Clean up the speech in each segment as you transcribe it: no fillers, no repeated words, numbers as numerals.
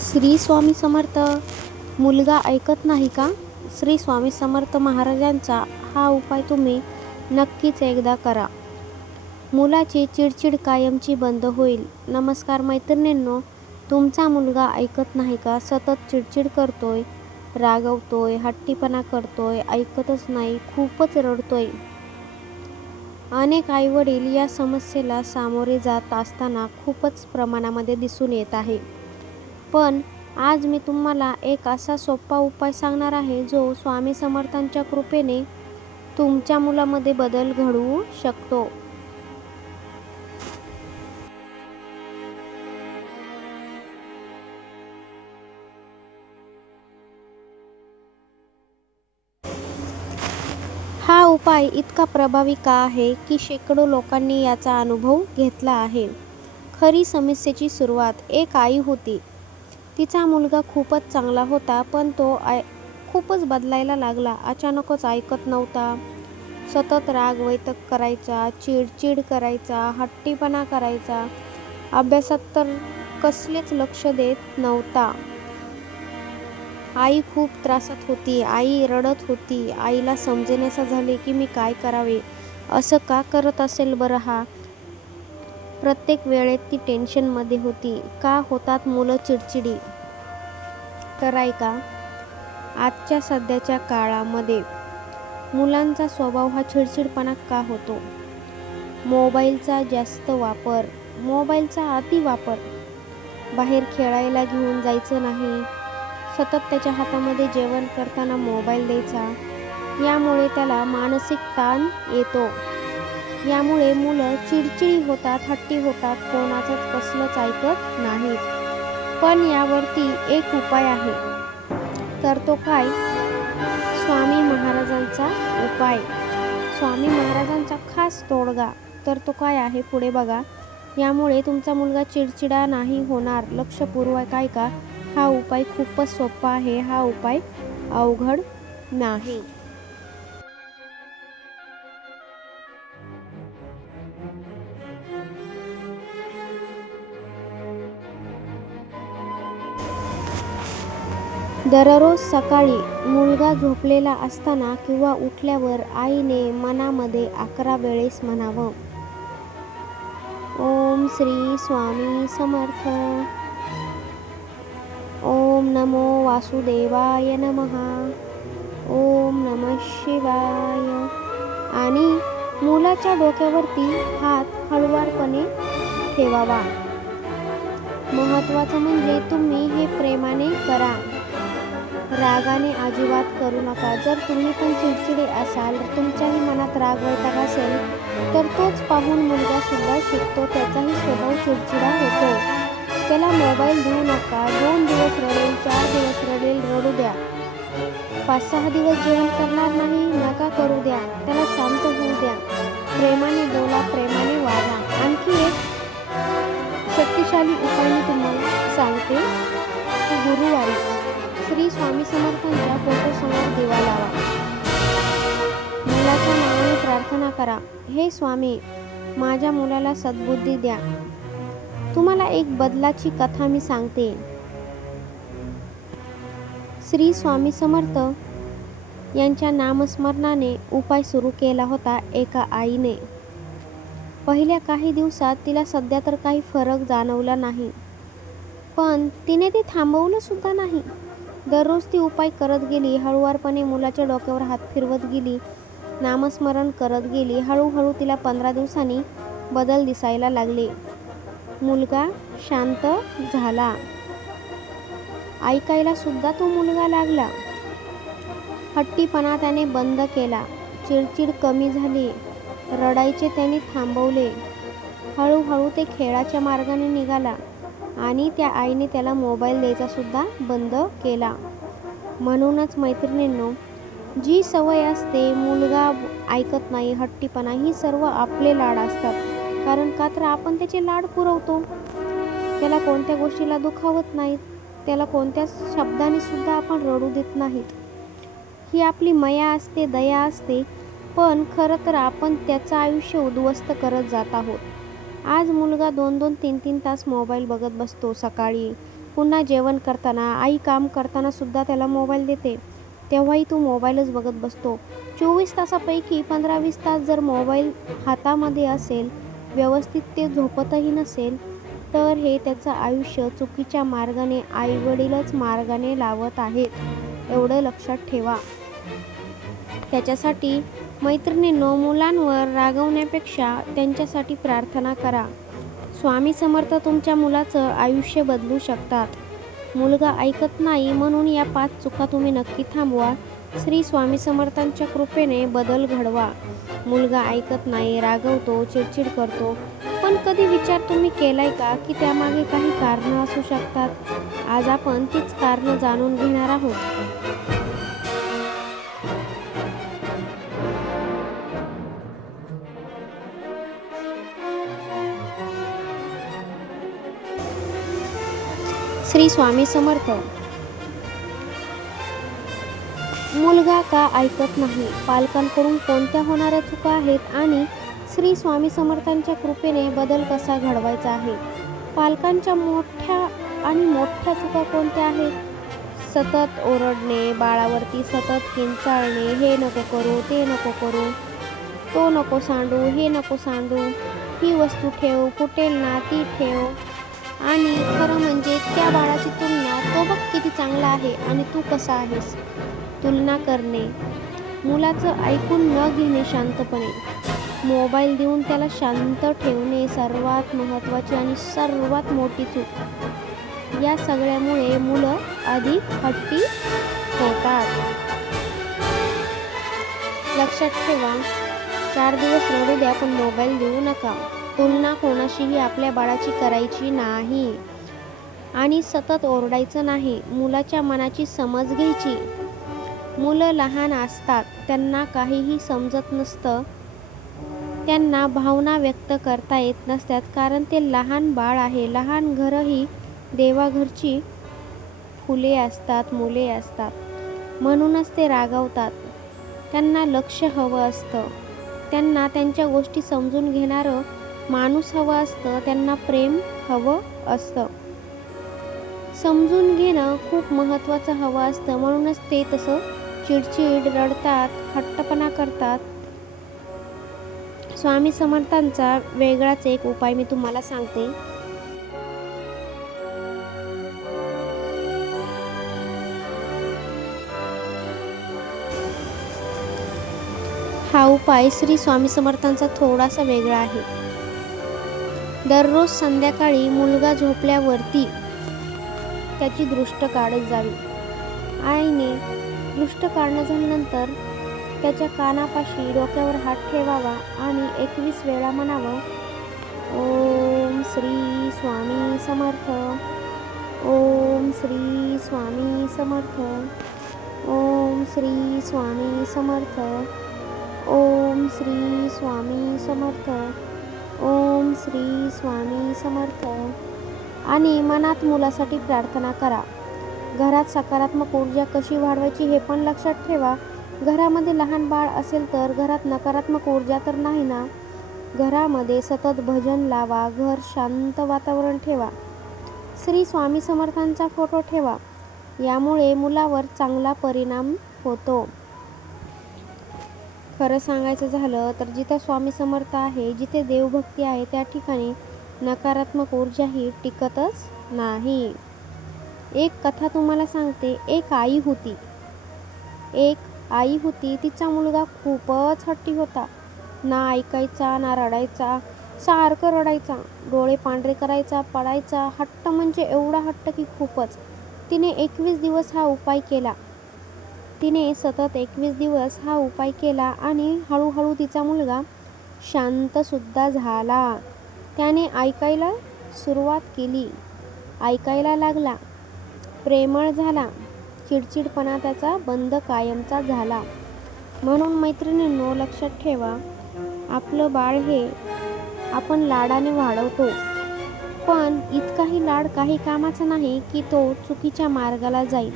श्री स्वामी समर्थ. मुलगा ऐकत नाही का? श्री स्वामी समर्थ महाराजांचा हा उपाय तुम्ही नक्कीच एकदा करा. मुलाची चिडचिड कायमची बंद होईल. नमस्कार मैत्रिणींनो, तुमचा मुलगा ऐकत नाही का? सतत चिडचिड करतोय, रागवतोय, हट्टीपणा करतोय, ऐकतच नाही, खूपच रडतोय. अनेक आईवडील या समस्येला सामोरे जात असताना खूपच प्रमाणामध्ये दिसून येत आहे. पण आज मी तुम्हाला एक असा सोपा उपाय सांगणार आहे जो स्वामी समर्थांच्या कृपेने तुमच्या मुलामध्ये बदल घडवू शकतो. हा उपाय इतका प्रभावी का आहे की शेकडो लोकांनी याचा अनुभव घेतला आहे. खरी समस्येची सुरुवात. एक आई होती. तिचा मुलगा खूपच चांगला होता, पण तो खूपच बदलायला लागला. अचानकच ऐकत नव्हता, सतत राग वैताग करायचा, चिडचिड करायचा, हट्टीपणा करायचा. अभ्यासात तर कसलेच लक्ष देत नव्हता. आई खूप त्रासात होती. आई रडत होती. आईला समजेनासे झाले की मी काय करावे. असं का करत असेल बरं हा? प्रत्येक वेळेत ती टेन्शनमध्ये होती. का होतात मुलं चिडचिडी? तर ऐका, आजच्या सध्याच्या काळामध्ये मुलांचा स्वभाव हा चिडचिडपणा का होतो? मोबाईलचा जास्त वापर, मोबाईलचा अति वापर, बाहेर खेळायला घेऊन जायचं नाही, सतत त्याच्या हातामध्ये जेवण करताना मोबाईल द्यायचा. यामुळे त्याला मानसिक ताण येतो. यामुळे मुलं चिडचिडी होतात, हट्टी होतात, कोणाचंच कसलंच ऐकत नाहीत. पण यावरती एक उपाय आहे. तर तो काय? स्वामी महाराजांचा उपाय. स्वामी महाराजांचा खास तोडगा. तर तो काय आहे पुढे बघा. यामुळे तुमचा मुलगा चिडचिडा नाही होणार. लक्षपूर्वक ऐका. हा उपाय खूपच सोपा आहे. हा उपाय अवघड नाही. दररोज सकाळी मुलगा झोपलेला असताना किंवा उठल्यावर आईने मनामध्ये 11 वेळेस म्हणावं, ओम श्री स्वामी समर्थ, ओम नमो वासुदेवाय नमः, ओम नमः शिवाय. आणि मुलाच्या डोक्यावरती हात हळुवारपणे ठेवावा. महत्त्वाचं म्हणजे तुम्ही हे प्रेमाने करा, रागाने अजिबात करू नका. जर तुम्ही पण चिडचिडे असाल, तुमच्याही मनात राग वैताग असेल, तर तोच पाहून मुलगा सुद्धा शिकतो. त्याचाही स्वभाव चिडचिडा होतो. त्याला मोबाईल देऊ नका. 2 दिवस रडेल, 4 दिवस रडेल, रडू द्या. 5-6 दिवस जेवण करणार नाही, नका करू द्या. त्याला शांत होऊ द्या. प्रेमाने बोला, प्रेमाने वागा. आणखी एक शक्तिशाली उपाय मी तुम्हाला सांगते. गुरुवारी श्री स्वामी समर्थांच्या फोटोसमोर दिवा लावा. मुलाच्या नावाने प्रार्थना करा, हे स्वामी, माझ्या मुलाला सद्बुद्धी द्या. तुम्हाला एक बदलाची कथा मी सांगते. श्री स्वामी समर्थ यांच्या नामस्मरणाने उपाय सुरू केला होता एका आईने. पहिल्या काही दिवसात तिला सध्या तर काही फरक जाणवला नाही, पण तिने ते थांबवलं सुद्धा नाही. दररोज ती उपाय करत गेली. हळुवारपणे मुलाच्या डोक्यावर हात फिरवत गेली, नामस्मरण करत गेली. हळूहळू तिला 15 दिवसांनी बदल दिसायला लागले. मुलगा शांत झाला. ऐकायला सुद्धा तो मुलगा लागला. हट्टीपणा त्याने बंद केला. चिडचिड कमी झाली. रडायचे त्याने थांबवले. हळूहळू ते खेळाच्या मार्गाने निघाला आणि त्या आईने त्याला मोबाईल द्यायचा सुद्धा बंद केला. म्हणूनच मैत्रिणींनो, जी सवय असते, मुलगा ऐकत नाही, हट्टीपणा, ही सर्व आपले लाड असतात. कारण का तर आपण त्याचे लाड पुरवतो. त्याला कोणत्या गोष्टीला दुखावत नाहीत. त्याला कोणत्या शब्दाने सुद्धा आपण रडू देत नाहीत. ही आपली माया असते, दया असते. पण खरं तर आपण त्याचं आयुष्य उद्ध्वस्त करत जात आहोत. आज मुलगा 2-2, 3-3 तास मोबाईल बघत बसतो. सकाळी पुन्हा जेवण करताना, आई काम करताना सुद्धा त्याला मोबाईल देते, तेव्हाही तो मोबाईलच बघत बसतो. 24 तासापैकी 15-20 तास जर मोबाईल हातामध्ये असेल, व्यवस्थित ते झोपतही नसेल, तर हे त्याचं आयुष्य चुकीच्या मार्गाने, आईवडीलच मार्गाने लावत आहेत, एवढं लक्षात ठेवा. त्याच्यासाठी मैत्रिणींनो, मुलांवर रागवण्यापेक्षा त्यांच्यासाठी प्रार्थना करा. स्वामी समर्थ तुमच्या मुलाचं आयुष्य बदलू शकतात. मुलगा ऐकत नाही म्हणून या 5 चुका तुम्ही नक्की थांबवा. श्री स्वामी समर्थांच्या कृपेने बदल घडवा. मुलगा ऐकत नाही, रागवतो, चिडचिड करतो, पण कधी विचार तुम्ही केलाय का की त्यामागे काही कारणं असू शकतात? आज आपण तीच कारणं जाणून घेणार आहोत. श्री स्वामी समर्थ. मुलगा का ऐकत नाही? पालकांकडून कोणत्या होणाऱ्या चुका आहेत आणि श्री स्वामी समर्थांच्या कृपेने बदल कसा घडवायचा आहे? पालकांच्या मोठ्या चुका कोणत्या आहेत? सतत ओरडणे, बाळावरती सतत किंचाळणे, हे नको करू, ते नको करू, तो नको सांडू, हे नको सांडू, ही वस्तू ठेव, फुटेल ना ती ठेव. आणि खरं म्हणजे त्या बाळाची तुलना, तो बघ किती चांगला आहे आणि तू कसा आहेस, तुलना करणे. मुलाचं ऐकून न घेणे शांतपणे. मोबाईल देऊन त्याला शांत ठेवणे सर्वात महत्त्वाची आणि सर्वात मोठी चूक. या सगळ्यामुळे मुलं अधिक हट्टी होतात. लक्षात ठेवा, 4 दिवस रडू द्या पण मोबाईल देऊ नका. तुलना कोणाशीही आपल्या बाळाची करायची नाही आणि सतत ओरडायचं नाही. मुलाच्या मनाची समज घ्यायची. मुलं लहान असतात, त्यांना काहीही समजत नसतं, त्यांना भावना व्यक्त करता येत नसतात, कारण ते लहान बाळ आहे. लहान घरं ही देवाघरची फुले असतात, मुले असतात, म्हणूनच ते रागावतात. त्यांना लक्ष हवं असतं, त्यांना त्यांच्या गोष्टी समजून घेणारं माणूस हवं असतं, त्यांना प्रेम हवं असतं. समजून घेणं खूप महत्त्वाचं हवं असतं, म्हणूनच ते तसं चिडचिड, रडतात, हट्टपणा करतात. स्वामी समर्थांचा वेगळाच एक उपाय मी तुम्हाला सांगते. हा उपाय श्री स्वामी समर्थांचा थोडासा वेगळा आहे. दररोज संध्याकाळी मुलगा झोपल्यावरती त्याची दृष्ट काढत जावी. आईने दृष्ट काढणं झाल्यानंतर त्याच्या कानापाशी डोक्यावर हात ठेवावा आणि 21 वेळा म्हणावं, ओम श्री स्वामी समर्थ, ओम श्री स्वामी समर्थ, ओम श्री स्वामी समर्थ, ओम श्री स्वामी समर्थ, ओम श्री स्वामी समर्थ. आणि मनात मुलासाठी प्रार्थना करा. घरात सकारात्मक ऊर्जा कशी वाढवायची हे पण लक्षात ठेवा. घरामध्ये लहान बाळ असेल तर घरात नकारात्मक ऊर्जा तर नाही ना. घरामध्ये सतत भजन लावा, घर शांत वातावरण ठेवा, श्री स्वामी समर्थांचा फोटो ठेवा. यामुळे मुलावर चांगला परिणाम होतो. खरं सांगायचं झालं तर जिथे स्वामी समर्थ आहे, जिथे देवभक्ती आहे, त्या ठिकाणी नकारात्मक ऊर्जा ही टिकतच नाही. एक कथा तुम्हाला सांगते. एक आई होती. तिचा मुलगा खूपच हट्टी होता. ना ऐकायचा, ना रडायचा, सारखं रडायचा, डोळे पांढरे करायचा, पडायचा. हट्ट म्हणजे एवढा हट्ट की खूपच. तिने 21 दिवस हा उपाय केला. तिने सतत 21 दिवस हा उपाय केला आणि हळूहळू तिचा मुलगा शांतसुद्धा झाला. त्याने ऐकायला सुरुवात केली, ऐकायला लागला, प्रेमळ झाला, चिडचिडपणा त्याचा बंद कायमचा झाला. म्हणून मैत्रिणींनो, लक्षात ठेवा, आपलं बाळ हे आपण लाडाने वाढवतो, पण इतकाही लाड काही कामाचा नाही की तो चुकीच्या मार्गाला जाईल.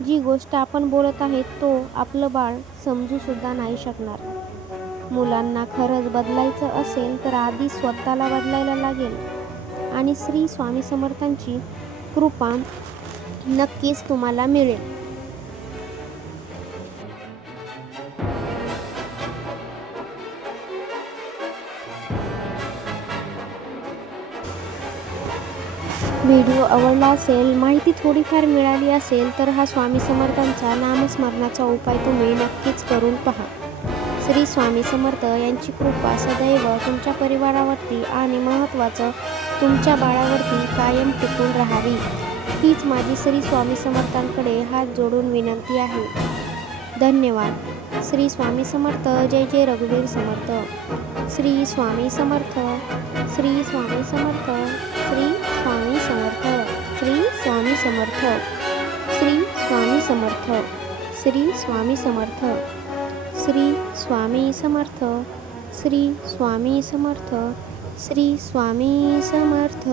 जी गोष्ट आपण बोलत आहेत तो आपलं बाळ समजूसुद्धा नाही शकणार. मुलांना खरंच बदलायचं असेल तर आधी स्वतःला बदलायला लागेल आणि श्री स्वामी समर्थांची कृपा नक्कीच तुम्हाला मिळेल. व्हिडिओ आवडला असेल, माहिती थोडीफार मिळाली असेल तर हा स्वामी समर्थांचा नामस्मरणाचा उपाय तुम्ही नक्कीच करून पहा. श्री स्वामी समर्थ यांची कृपा सदैव तुमच्या परिवारावरती आणि महत्त्वाचं तुमच्या बाळावरती कायम टिकून राहावी, हीच माझी श्री स्वामी समर्थांकडे हात जोडून विनंती आहे. धन्यवाद. श्री स्वामी समर्थ. जय जय रघुवीर समर्थ. श्री स्वामी समर्थ. श्री स्वामी समर्थ. श्री स्वामी समर्थ. श्री स्वामी समर्थ. श्री स्वामी समर्थ. श्री स्वामी समर्थ. श्री स्वामी समर्थ. श्री स्वामी समर्थ. श्री स्वामी समर्थ.